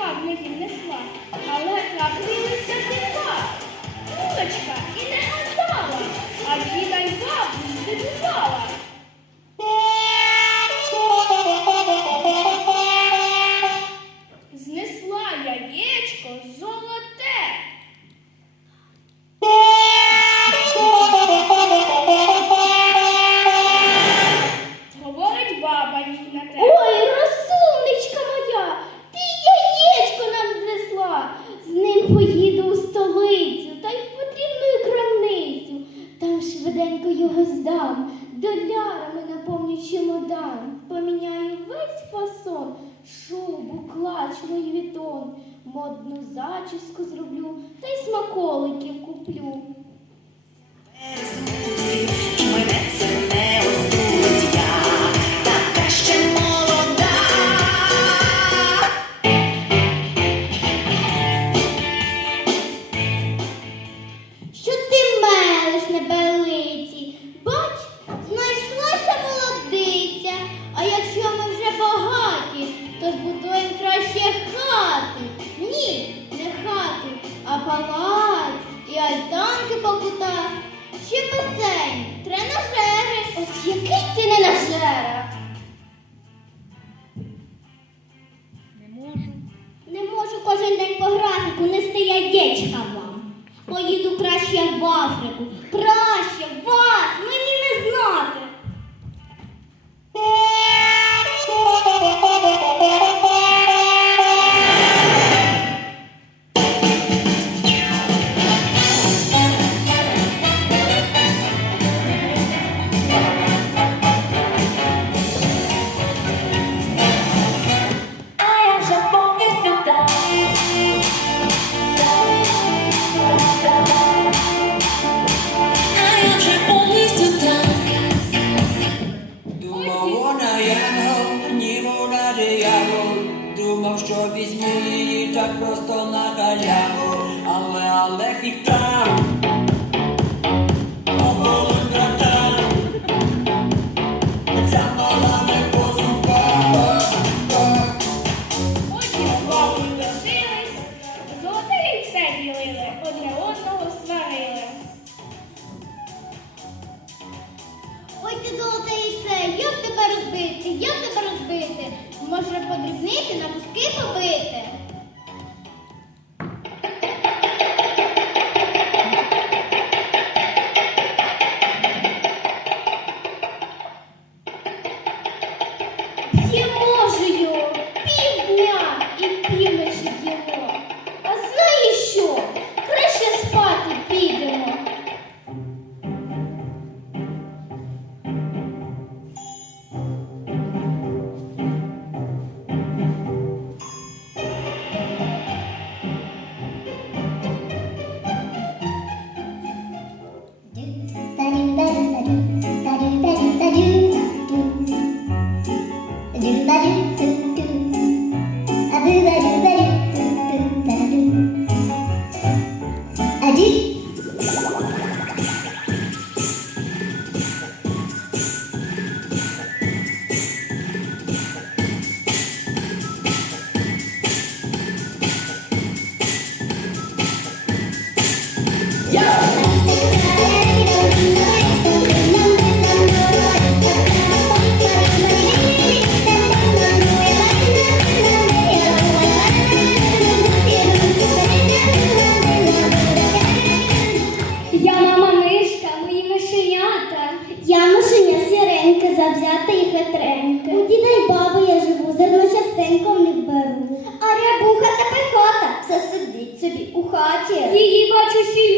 багник несла, але трапилися дива. Курочка і не швиденько його здам, долярами наповню чемодан. Поміняю весь фасон, шубу, клач, Луї Вітон. Модну зачіску зроблю та й смаколиків куплю. Альтанки по кутах. Ще басейн, тренажери. Ось який ти не нажера. Не можу. Не можу кожен день по графіку нести яєчка вам. Поїду краще в Африку. Що візьму її так просто на халяву. Але, але фік. Може подрібнити, на куски побити? Завзята і хитренька. У діда й баби я живу, зерно частенько в них беру. А рябуха та пехота все сидить собі у хаті. Її, бачу, всі